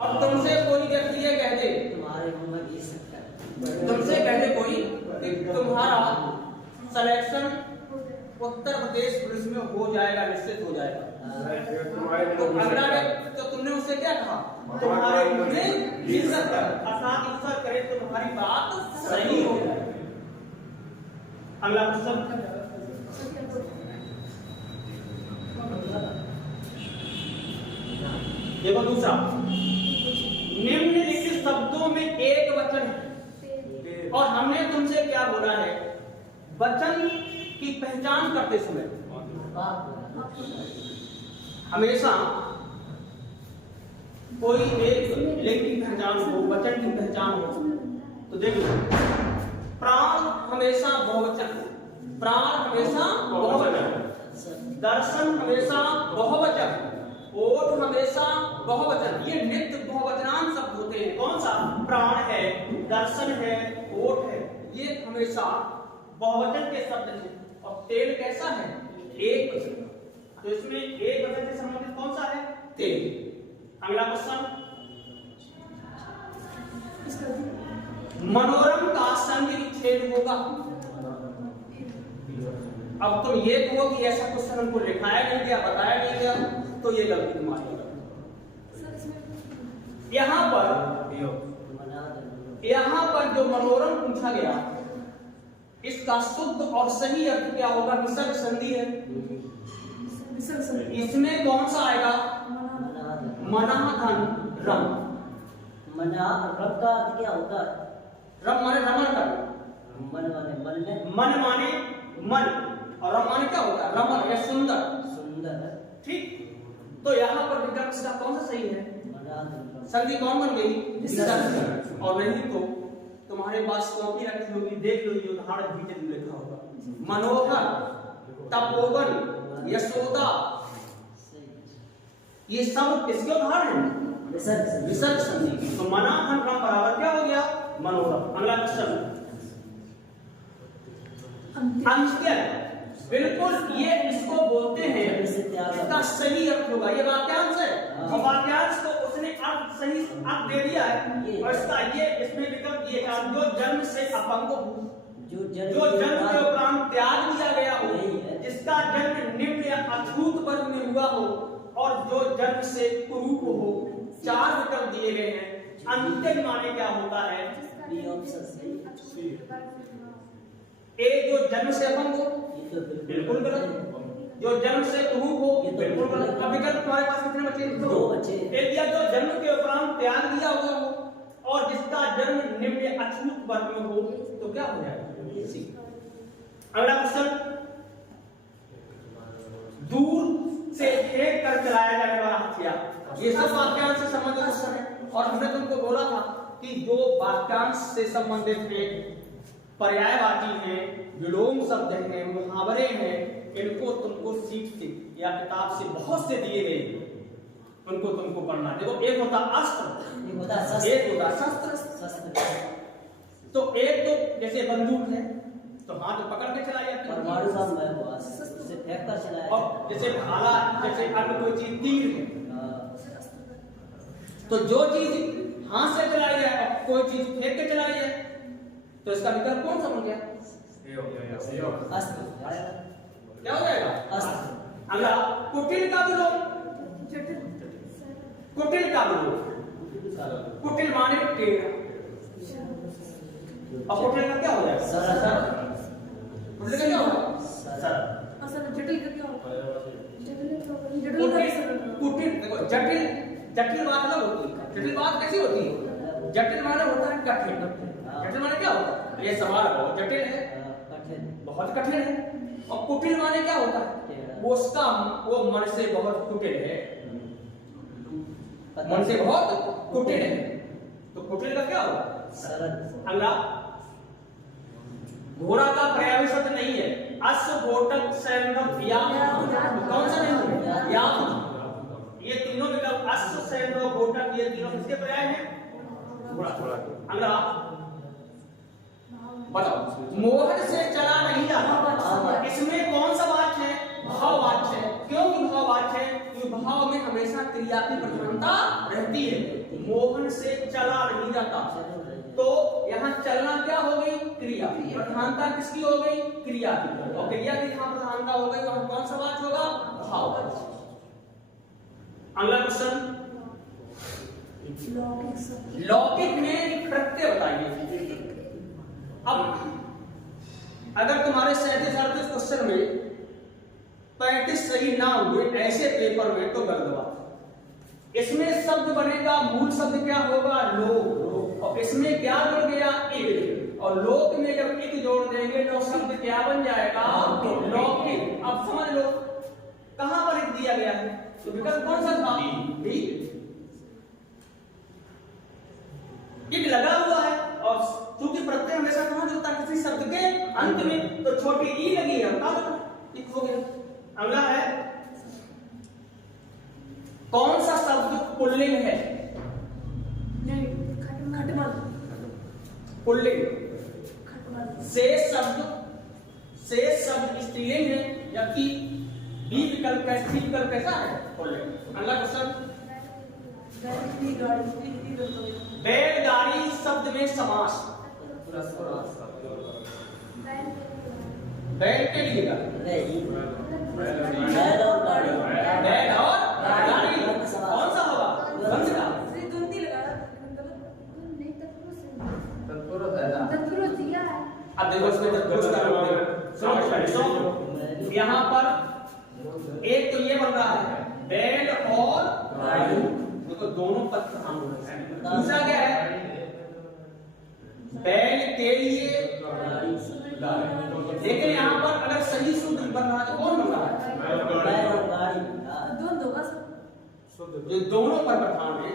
अब तुमसे कोई व्यक्ति ये कह दे, तुमसे कह दे कोई कि तुम्हारा सिलेक्शन उत्तर प्रदेश पुलिस में हो जाएगा, निश्चित हो जाएगा। तो अगला तो तुमने उससे क्या कहा? तुम्हारे अर्थात करे तुम्हारी बात सही हो जाए। अगला क्वेश्चन, देखो दूसरा, निम्नलिखित शब्दों में एक वचन है और हमने तुमसे क्या बोला है? वचन की पहचान करते समय हमेशा कोई एक लिंग की पहचान हो, वचन की पहचान हो। तो देखो, प्राण हमेशा बहुवचन, प्राण हमेशा बहुवचन, दर्शन हमेशा बहुवचन, ओठ हमेशा बहुवचन। ये नित्य बहुवचनांत शब्द होते हैं। कौन सा? प्राण है, दर्शन है, ओठ है, ये हमेशा बहुवचन के शब्द हैं। और तेल कैसा है? एक वचन। तो इसमें एक वचन से संबंधित कौन सा है? तेल। अगला क्वेश्चन, मनोरम का संधि विच्छेद होगा। अब तुम ये कहो कि ऐसा क्वेश्चन हमको लिखाया नहीं गया, बताया नहीं गया, तो ये गलती तुम्हारी है। यहाँ पर जो मनोरम पूछा गया, इसका शुद्ध और सही अर्थ क्या होगा? विसर्ग संधि है। इसमें कौन सा आएगा? मनाधन रम। मना रम का अर्थ क्या होता है? रम माने रमण कर, मन माने मन माने मन, और रम माने क्या होता है? रमण या सुंदर, सुंदर। ठीक। तो यहाँ पर विकल्प का कौन सा सही है? संधि कौन बन गई? विसर्ग। और नहीं तो तुम्हारे पास कॉपी रखी होगी, देख लो, ये उदाहरण नीचे लिखा होगा। मनोहर, तपोवन, यशोदा, ये सब किसके उदाहरण हैं? विसर्ग संधि। तो मनाधन रम बराबर क्या हो गया? मनोरम। अगला क्वेश्चन, अंत्यन। बिल्कुल, ये इसको बोलते हैं, इसका सही अर्थ होगा, ये वाक्यांश है। तो वाक्यांश को उसने अर्थ सही अर्थ दे दिया है। और इसका ये इसमें विकल्प ये है, जो जन्म से अपंग हो, जो जन्म के उपरांत त्याग दिया गया हो, जिसका जन्म निम्न या अछूत वर्ग में हुआ हो, और जो जन्म से कुरूप हो। चार विकल्प दिए गए हैं। अंत्यन माने क्या होता है? ए, जो जन्म से अपंग हो, बिल्कुल गलत। जो जन्म से कुरूप हो, बिल्कुल गलत। अब विकल्प तुम्हारे पास कितने बचे? दो बचे। एक दिया जो जन्म के उपरांत त्याग दिया हुआ हो, और जिसका जन्म निम्न अछूत वर्ग में हो, तो क्या हो जाएगा? अगला क्वेश्चन, दूर से फेंक कर चलाया जाने वाला हथियार। ये सब वाक्यांश से संबंधित क्वेश्चन है। और हमने तुमको बोला था कि जो वाक्यांश से संबंधित है, पर्यायवाची हैं, विलोम शब्द हैं, मुहावरे हैं, इनको तुमको सीख से या किताब से बहुत से दिए गए, उनको तुमको पढ़ना। देखो, एक होता अस्त्र, एक होता शस्त्र। तो एक तो जैसे बंदूक है, तो हाथ में पकड़ के चलाई जाती है, परमाणु बम है, उससे फेंक कर चलाया। और जैसे भाला, जैसे अन्य कोई चीज तीर है। तो जो चीज हाथ से चलाई जाए और कोई चीज फेंक के चलाई जाए, तो इसका विकल्प कौन सा बन गया? अस्त्र। क्या हो जाएगा? अस्त्र। अगला, कुटिल का विलोम। कुटिल का विलोम, कुटिल माने टेढ़ा, और कुटिल का क्या हो जाएगा? सरल। कुटिल का क्या होगा? जटिल का क्या होगा? कुटिल, देखो, जटिल बात अलग होती है। जटिल बात कैसी होती है? जटिल माने होता है कठिन। जटिल माने क्या होता है? ये सवाल बहुत जटिल है, बहुत कठिन है। और कुटिल माने क्या होता है? वो उसका वो मन से बहुत कुटिल है, मन से बहुत कुटिल है। तो कुटिल का क्या होगा? सरल। अगला, घोड़ा का पर्यायी शब्द नहीं है। अश्व, घोटक, सैंधव, याक। कौन सा नहीं है? याक। ये तीनों विकल्प, अश्व, सैंधव, घोटक, ये तीनों किसके पर्याय हैं? घोड़ा। अगला, बताओ, मोहन से चला नहीं जाता, इसमें कौन सा वाच्य है? भाववाच्य है। क्यों भाववाच्य है? क्योंकि भाव में हमेशा हमेशा क्रिया की प्रधानता रहती है। मोहन से चला नहीं जाता, तो यहाँ चलना क्या हो गई? क्रिया। प्रधानता किसकी हो गई? क्रिया की। और क्रिया की जहां प्रधानता हो गई वहां कौन सा वाच होगा? भाव। अगला क्वेश्चन, लौकिक में प्रत्यय बताइए। अब अगर तुम्हारे 37-38 क्वेश्चन में 35 सही ना हुए ऐसे पेपर में तो कर दो। इसमें शब्द बनेगा, मूल शब्द क्या होगा? लोक। और इसमें क्या जुड़ गया? इक। और लोक में जब इक जोड़ देंगे तो शब्द क्या बन जाएगा? लौकिक। अब समझ लो कहां पर इक दिया गया है, तो विकल्प कौन सा था? बी। इक लगा हुआ है और चूंकि प्रत्यय हमेशा कहां जुड़ता है? किसी शब्द के अंत में, तो छोटी ई लगी है, इक हो गया। अगला है, कौन सा शब्द पुल्लिंग है? पुल्लिंग। शेष शब्द स्त्रीलिंग है, जबकि बी विकल्प कैसा है? पुल्लिंग। अगला क्वेश्चन, बैलगाड़ी शब्द में समास। बैल के लिए बैल और गाड़ी, बैल और गाड़ी कौन सा होगा? अब देखो इसमें यहाँ पर एक तो ये बन रहा है बैल और गाड़ी, तो दोनों पद प्रधान हो रहे हैं। दूसरा क्या है? बैल के लिए गाड़ी। देखिए यहाँ पर अगर सही सूत्र बन रहा है तो कौन बन रहा है? बैल और गाड़ी, जो दोनों पर प्रधान है।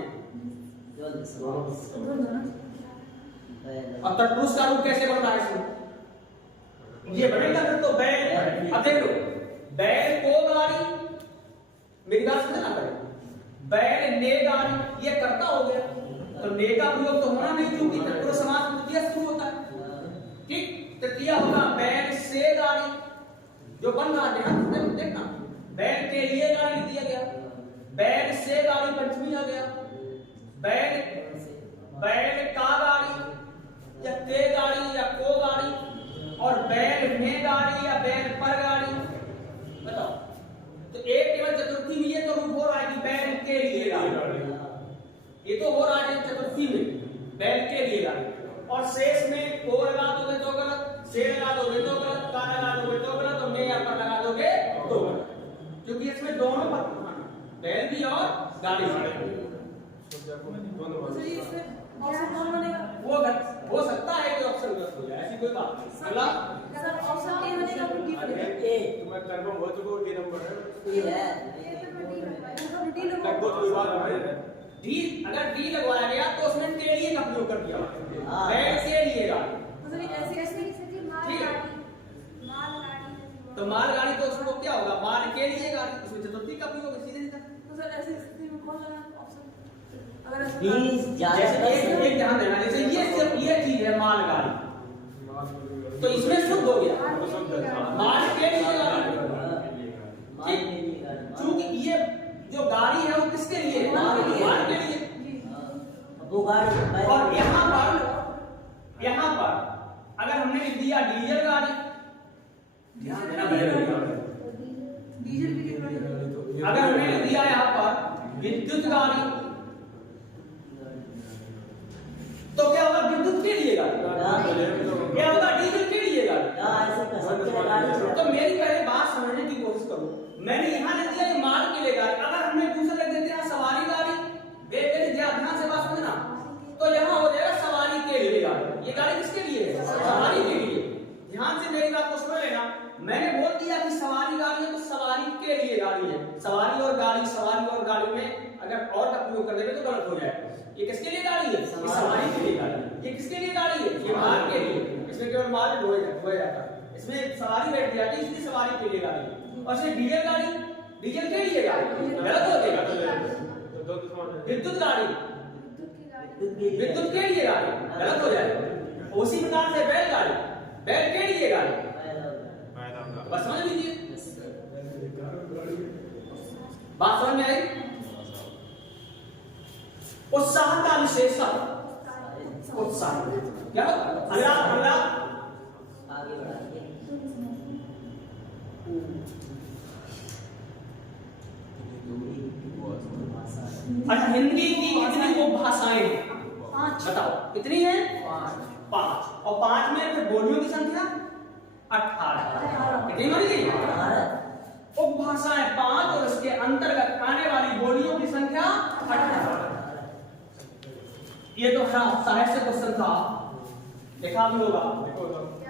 और तटपुरुष का रूप कैसे बनता है इसमें? ये बनेगा फिर तो बैल। अब देख लो, बैल को गाड़ी, मेरी बात समझना पड़ेगा। बैल ने गाड़ी, ये कर्ता हो गया, तो ने का प्रयोग तो होना नहीं क्योंकि तत्पुरुष समास तृतीया शुरू होता है। ठीक, तृतीया होगा बैल से गाड़ी, जो बन रहा है देखना, बैल के लिए गाड़ी लिख दिया गया, बैल से गाड़ी पंचमी आ गया, बैल का गाड़ी या ते गाड़ी या को गाड़ी, और बैल में गाड़ी या बैल पर गाड़ी। बताओ, तो एक केवल चतुर्थी में ये तो रूप हो रहा है कि बैल के लिए गाड़ी, ये तो हो रहा है चतुर्थी में बैल के लिए गाड़ी, और शेष में को लगा दोगे तो गलत, से लगा दोगे तो गलत, का लगा दोगे तो गलत, और में या पर लगा दोगे तो गलत, क्योंकि इसमें दोनों पर बैल भी और गाड़ी भी। वो हो सकता है कि ऑप्शन गलत हो जाए, ऐसी कोई बात नहीं। अगला ऑप्शन ए बनेगा तो डी बनेगा। ए तुम्हें कंफर्म हो चुका है, ये नंबर है। ये है डी। अगर डी लगवाया गया तो उसमें के लिए का प्रयोग कर दिया, बैल के लिए गाड़ी। ठीक है, तो माल गाड़ी तो उसको क्या होगा? माल के लिए गाड़ी, उसमें चतुर्थी का प्रयोग सीधे सीधा। तो सर ऐसी स्थिति में कौन लगा ऑप्शन? अगर जैसे एक ध्यान देना, जैसे ये चीज है माल गाड़ी, तो इसमें शुद्ध हो गया माल के लिए गाड़ी। ठीक, क्योंकि ये जो गाड़ी है वो किसके लिए है? माल के लिए। वो गाड़ी। और यहाँ पर अगर हमने लिख दिया डीजल गाड़ी, ध्यान देना पड़ेगा। डीजल की गाड़ी, अगर हमने लिख दिया यहाँ पर विद्युत गाड़ी, तो क्या होगा? विद्युत के लिए गाड़ी। क्या होगा? डीजल के लिए गाड़ी। तो मेरी पहले बात समझने की कोशिश करो। मैंने यहाँ लिख दिया ये माल के लिए गाड़ी, अगर हमने दूसरा लिख देते हैं सवारी गाड़ी, मेरे ध्यान से बात समझना, तो यहाँ हो जाएगा सवारी के लिए गाड़ी। ये गाड़ी किसके लिए है? सवारी के लिए। ध्यान से मेरी बात को समझ लेना। मैंने बोल दिया कि सवारी गाड़ी है तो सवारी के लिए गाड़ी है। सवारी और गाड़ी में अगर और का प्रयोग कर देंगे तो गलत हो जाएगा। ये किसके लिए गाड़ी है? सवारी के लिए गाड़ी है। ये किसके लिए गाड़ी है? ये माल के लिए। इसमें केवल माल ढोया जाता है, इसमें सवारी बैठ जाती है, इसलिए सवारी के लिए गाड़ी है। और इसमें डीजल गाड़ी, डीजल के लिए गाड़ी, गलत हो जाएगा। विद्युत गाड़ी, विद्युत के लिए गाड़ी, गलत हो जाएगा। उसी प्रकार से बैलगाड़ी, बैल के लिए गाड़ी। बस समझ लीजिए, बात समझ में आई? उत्साह का विशेषण उत्साह। क्या अगला अगला आगे बढ़ाइए। अच्छा, हिंदी की कितनी उपभाषाएं हैं बताओ, कितनी है? 5। और 5 में फिर बोलियों की संख्या 18। कितनी बन गई? उपभाषाएं 5 और उसके अंतर्गत आने वाली बोलियों की संख्या 18। ये तो साहित्य क्वेश्चन था, देखा भी होगा।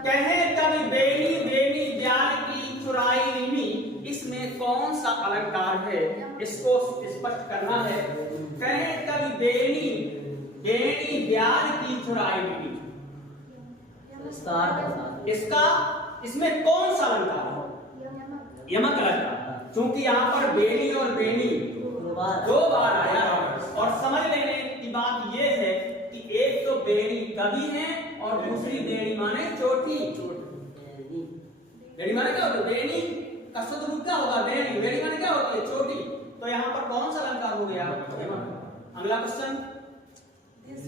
कहे कवि बेनी बेनी ब्याल की चुराई नीमी, इसमें कौन सा अलंकार है? इसको स्पष्ट करना है। कहे कवि बेनी बेनी ब्याल की चुराई नीमी, इसका इसमें कौन सा अलंकार है? यमक अलंकार। क्योंकि यहाँ पर बेनी और बेनी 2 बार आया है। और समझ लेने की बात यह है कि एक तो बेनी कवि है और दूसरी बेनी माने चोटी। बेनी माने क्या होता है? बेनी का शुद्ध रूप क्या होगा? बेनी। बेनी माने क्या होती है? चोटी। तो यहाँ पर कौन सा अलंकार हो गया? अगला क्वेश्चन। देश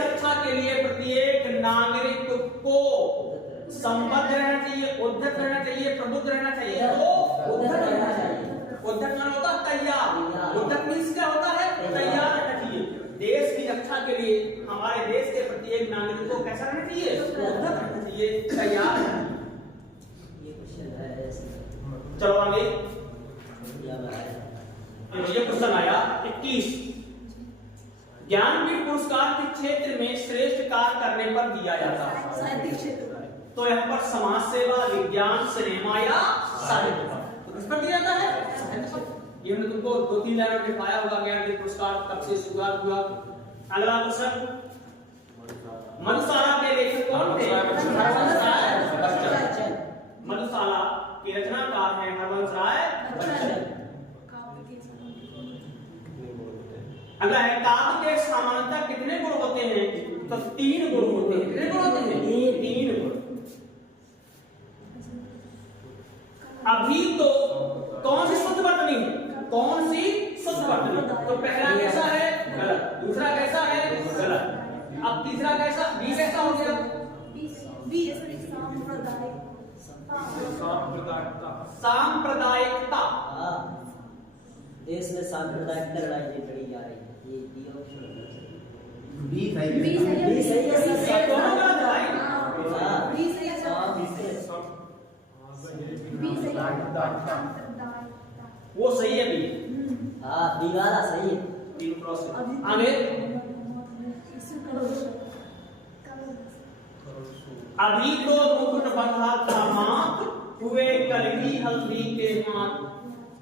रक्षा के लिए प्रत्येक नागरिक को संबद्ध रहना चाहिए, उद्धत रहना चाहिए, प्रबुद्ध रहना चाहिए। तो उद्धत रहना चाहिए। उद्धत माने होता है तैयार। उद्धत मीन्स क्या होता है? तैयार रहना चाहिए। देश की रक्षा के लिए हमारे देश के प्रत्येक नागरिक को कैसा रहना चाहिए? उद्धत रहना चाहिए, तैयार रहना चाहिए। चलो आगे। ये क्वेश्चन आया 21। ज्ञानपीठ पुरस्कार के क्षेत्र में श्रेष्ठ कार्य करने पर दिया जाता है। साहित्यिक क्षेत्र तो यहाँ पर समाज सेवा, विज्ञान, सिनेमा या साहित्य पर, तो किस पर दिया जाता है? ये हमने तुमको 2-3 लाइन में दिखाया होगा। ज्ञानपीठ पुरस्कार कब से शुरुआत हुआ? अगला क्वेश्चन। मधुशाला के लेखक कौन थे? हरवंश राय बच्चन। मधुशाला के रचनाकार हैं हरवंश राय बच्चन। अगला है काव्य के सामान्यतः कितने गुण होते हैं? तो 3 गुण होते हैं। कितने गुण होते हैं? 3 गुण। अभी तो कौन सी शुद्ध वर्तनी है? कौन सी शुद्ध वर्तनी? तो पहला कैसा है? गलत। दूसरा कैसा है? गलत। अब तीसरा कैसा? बी कैसा हो गया? सांप्रदायिकता। देश में सांप्रदायिकता लड़ाई लड़ी जा रही है। ये ऑप्शन बी सही है। ये दोनों गलत है। वो सही है बी। बी वाला सही है। आगे। अभी तो मुकुट बंधा था माथ, हुए कलगी हल्दी के हाथ,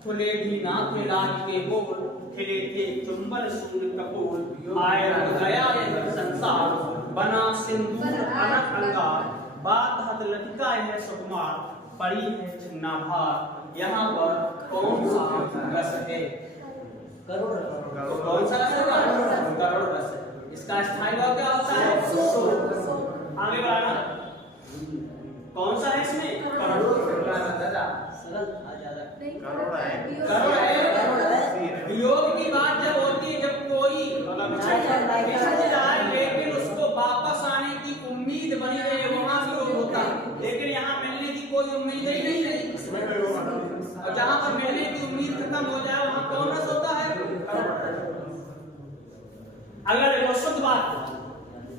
खुले भी ना थे लाज के बोल, खिले थे चुंबन सूर्य कपूर, आए रंग गया यह संसार, बना सिंदूर अनक अंगार, बात हाथ लटका है सुकुमार, पड़ी है छिन्ना भार, यहाँ पर कौन सा रस है? करोड़। कौन सा रस है? करोड़ रस है। इसका स्थायी भाव क्या होता है? आगे बढ़ना। कौन सा है इसमें? करोड़। वियोग की बात जब होती है, जब कोई बिछड़ जाए लेकिन उसको वापस आने की उम्मीद बनी रहे, वहां वियोग होता है। लेकिन यहाँ मिलने की कोई उम्मीद ही नहीं रही, और जहाँ पर मिलने की उम्मीद खत्म हो जाए वहां कौन रस होता है? अगर देखो शुद्ध बात,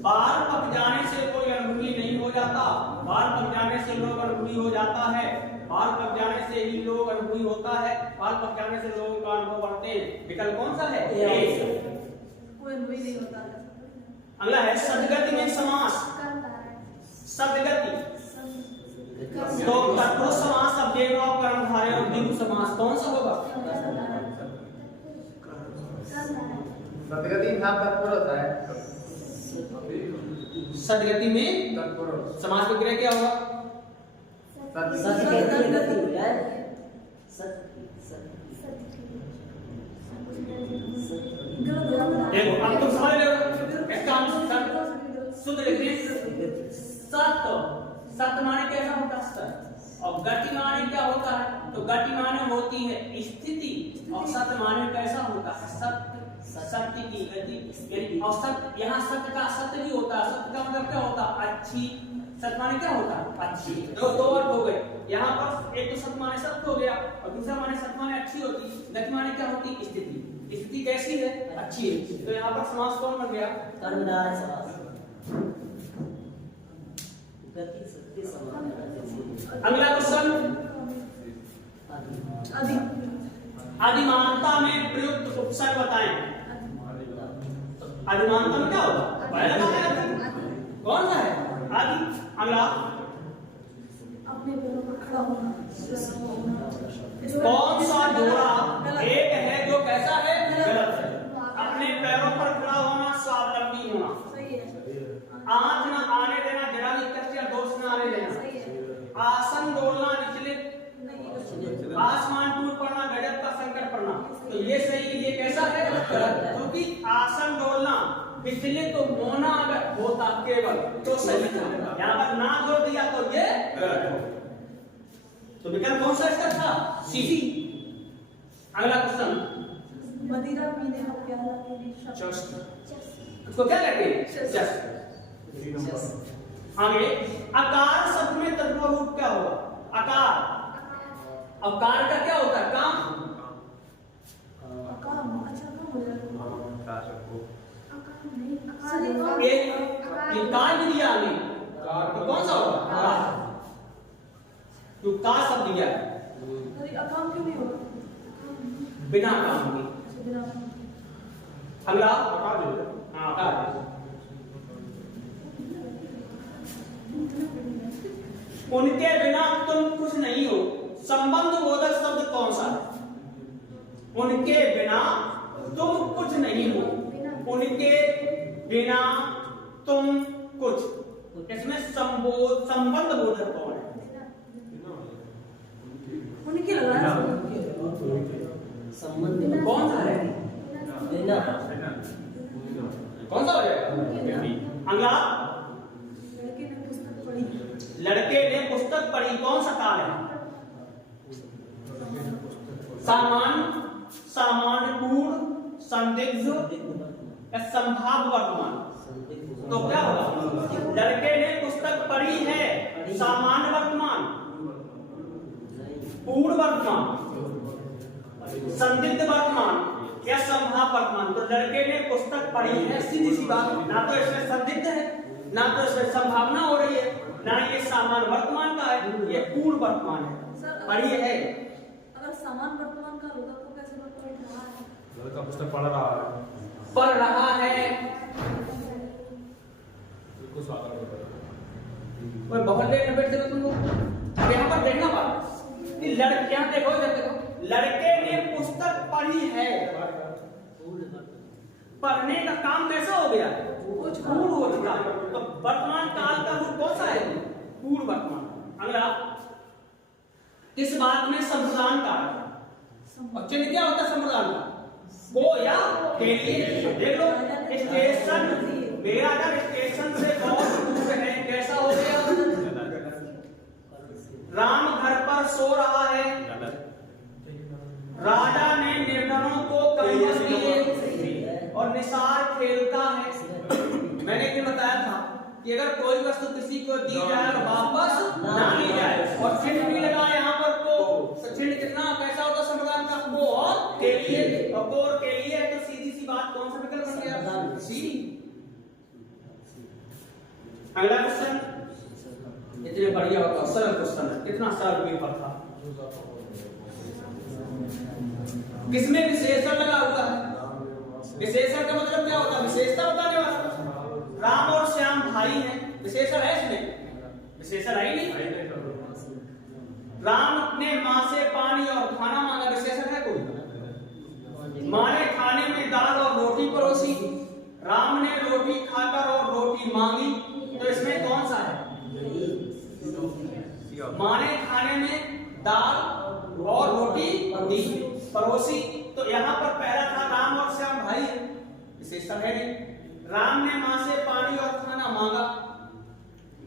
बाल पक जाने से कोई अनुभूति नहीं हो जाता, बाल पक जाने से लोग अनुभूति हो जाता है, बाल पक जाने से ही लोग अनुभूति होता है, बाल पक जाने से लोगों का अनुभव बढ़ते हैं। विकल्प कौन सा है? कोई अनुभूति नहीं होता है। अगला है सदगति में समास। सदगति तो तत्पुरुष समास, अव्ययभाव, कर्मधारय और द्विगु समास कौन सा होगा? सदगति भाव तत्पुरुष है। सदगति में समास की क्रिया क्या होगा? देखो अब तुम समझ रहे हो इसका शुद्ध लिखने। सत माने कैसा होता है? और गति माने क्या होता है? तो गति माने होती है स्थिति, और सत्य माने कैसा होता है? सत्य की गति, यानी और सत्य, यहाँ सत्य का सत्य भी होता है। सत्य का मतलब क्या होता है? अच्छी। सत्य माने क्या होता है? अच्छी। दो अर्थ हो गए यहाँ पर। एक तो सत्य माने सत्य हो गया और दूसरा माने सत्य माने अच्छी होती। गति माने क्या होती? स्थिति। स्थिति कैसी है? अच्छी है। तो यहाँ पर समास कौन बन गया? कर्मधारय समास। गति सत्य समान। अगला क्वेश्चन, अधिमानता में प्रयुक्त उपसर्ग बताएं। अधिमानता में क्या होगा? पहले लगाया कौन सा है? आदि। अगला, अपने पैरों पर खड़ा होना। कौन सा जोड़ा एक है जो कैसा है? गलत है। अपने पैरों पर खड़ा होना, स्वावलंबी होना। सही है। आंच न आने देना, जरा भी कष्ट या दोष न आने देना। सही है। आसन डोलना, विचलित, नहीं, आसमान टूट पड़ना, गजब का संकट पड़ना। तो ये सही, ये कैसा है? गलत है। क्योंकि आसन डोलना, विचलित तो होना अगर होता केवल तो सही था। यहाँ पर ना जोड़ दिया तो ये गलत हो। तो विकल्प कौन सा इसका था? सी। अगला क्वेश्चन, मदिरा पीने का प्याला के लिए उसको क्या कहते हैं? जस्ट। आगे, आकार शब्द में तत्व रूप क्या होगा? आकार। अब कार का क्या होता है? काम। काम। अच्छा, काम हो जाएगा। ये कार भी दिया हमें, तो कौन सा होगा? कार। तो कार शब्द दिया है, काम क्यों नहीं होगा? बिना काम के। अगला, हाँ कार। उनके बिना तुम कुछ नहीं हो, संबंध बोधक शब्द कौन सा है? उनके बिना तुम कुछ नहीं हो, उनके बिना तुम कुछ। इसमें संबंध बोधक कौन है? उनके लगाया संबंध कौन सा है? बिना। कौन सा हो जाएगा? अगला, लड़के ने पुस्तक पढ़ी। लड़के ने पुस्तक पढ़ी, कौन सा काल है? सामान्यपूर्ण, संदिग्ध या संभाव्य वर्तमान। तो क्या होगा? लड़के ने पुस्तक पढ़ी है, सामान्य वर्तमान, पूर्ण वर्तमान, संदिग्ध वर्तमान या संभाव्य वर्तमान। तो लड़के ने पुस्तक पढ़ी है, सीधी सी बात। ना तो इसमें संदिग्ध है, ना तो इसमें संभावना हो रही है, ना ये सामान्य वर्तमान का है, ये पूर्ण वर्तमान है। पढ़ी है। अगर समान वर्तमान का होता तो कैसे पढ़ रहा है? लड़का पुस्तक पढ़ रहा है। पढ़ रहा है। बिल्कुल स्वागत है। कोई बहुत देर में बैठ जाओ तुम लोग। अब यहाँ पर देखना बात कि लड़के, यहाँ देखो, इधर देखो, लड़के ने पुस्तक पढ़ी है। पढ़ने का काम कैसा हो गया? पूर्ण हो चुका। तो वर्तमान काल का रूप कौन सा है? पूर्ण वर्तमान। अगला, किस बात में संप्रदान का और चिन्ह क्या होता है? संप्रदान का को या के लिए। देख लो, स्टेशन, मेरा घर स्टेशन से बहुत दूर है, कैसा हो गया? राम घर पर सो रहा है। राजा ने निर्धनों को कंबल दिए और निसार खेलता है। मैंने क्या बताया था कि अगर कोई वस्तु किसी को दी जाए और वापस ना ली जाए, और चिन्ह भी लगा यहाँ पर को, तो चिन्ह कितना कैसा होता? संप्रदान का को और के लिए। और को और के लिए तो सीधी सी बात, कौन सा विकल्प बन गया? सी। अगला क्वेश्चन, इतने बढ़िया होगा, सरल क्वेश्चन है, कितना सरल पेपर था। किसमें विशेषण लगा हुआ है? विशेषण का मतलब क्या होता है? विशेषता बताने वाला। राम और श्याम भाई हैं, विशेषण है इसमें? विशेषण है ही नहीं। राम ने माँ से पानी और खाना मांगा, विशेषण है कोई? माँ ने खाने में दाल और रोटी परोसी, राम ने रोटी खाकर और रोटी मांगी, तो इसमें कौन सा है? माँ ने खाने में दाल और रोटी दी, परोसी। तो यहाँ पर पहला था राम और श्याम भाई, विशेषण है नहीं। राम ने माँ से पानी और खाना मांगा,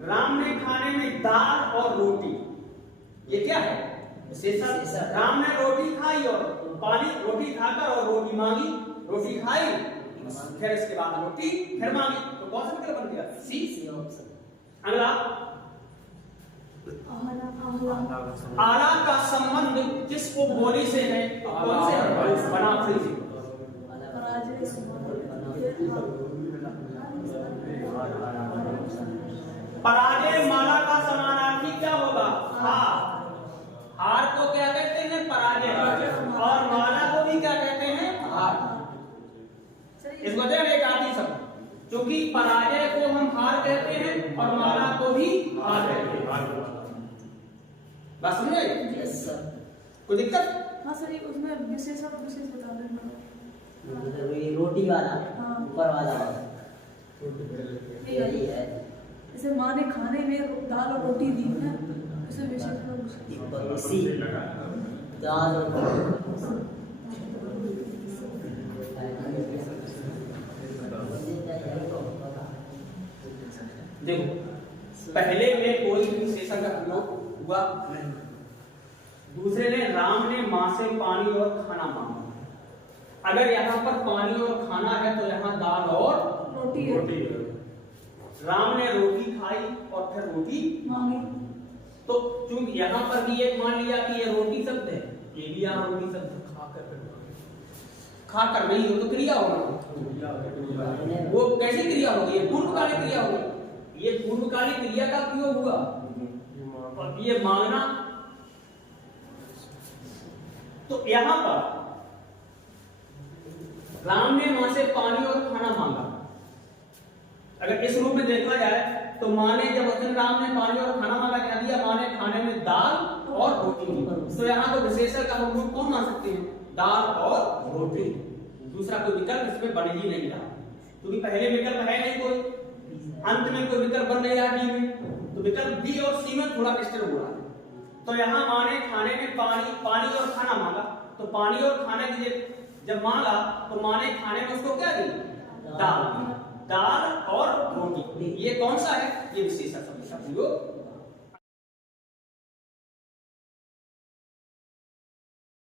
राम ने खाने में दाल और रोटी, ये क्या है? विशेषण। राम ने रोटी खाई और पानी रोटी खाकर और रोटी मांगी, रोटी खाई, फिर इसके बाद रोटी फिर मांगी, तो कौन सा विकल्प बन गया? सी। C option. अगला, आला का संबंध किस उपबोली से है? कौन से है? बनाफड़ी से। पराजय पराजय माला का समानार्थी क्या होगा? हार। हार को क्या कहते हैं? पराजय। और माला को भी क्या कहते हैं? हार। इस वजह से एक आदि शब्द, क्योंकि पराजय को हम हार कहते हैं और माला को भी हार कहते हैं। बात समझे? Yes sir. कोई दिक्कत? हाँ सर, ये उसमें विशेष और विशेष बता देना। मतलब ये रोटी वाला, हाँ। ऊपर वाला यही है। जैसे माँ ने खाने में दाल और रोटी दी है, उसे विशेष और विशेष। सी, दाल और देखो, पहले में कोई विशेषण का प्रयोग हुआ नहीं। दूसरे ने, राम ने माँ से पानी और खाना मांगा। अगर यहाँ पर पानी और खाना है तो यहाँ दाल और रोटी है। रोटी है। राम ने रोटी खाई और फिर रोटी मांगी। तो चूंकि यहाँ पर भी एक मान लिया कि ये रोटी शब्द है, ये भी यहाँ रोटी शब्द खाकर नहीं हो तो क्रिया होगा। वो कैसी क्रिया होगी? ये पूर्वकालिक क्रिया होगी। ये पूर्वकालिक क्रिया का प्रयोग हुआ और ये मांगना। तो यहाँ पर राम ने मां से पानी और खाना मांगा। अगर इस रूप में देखा जाए तो मां ने, जब उस दिन राम ने पानी और खाना मांगा, क्या दिया? मां ने खाने में दाल और रोटी दी। तो यहाँ तो विशेषण का हम रूप कौन मान सकते हैं? दाल और रोटी। दूसरा कोई विकल्प इसमें बन ही नहीं रहा, क्योंकि पहले विकल्प है नहीं कोई, अंत में कोई विकल्प बन नहीं रहा डी में, तो विकल्प बी और सी में थोड़ा डिस्टर्ब हो रहा है। तो यहाँ मां ने खाने में पानी और खाना मांगा, तो पानी और खाने की जब मांगा तो मां ने खाने में उसको क्या दी? दाल और रोटी। ये कौन सा है? ये विशेषण शब्द का प्रयोग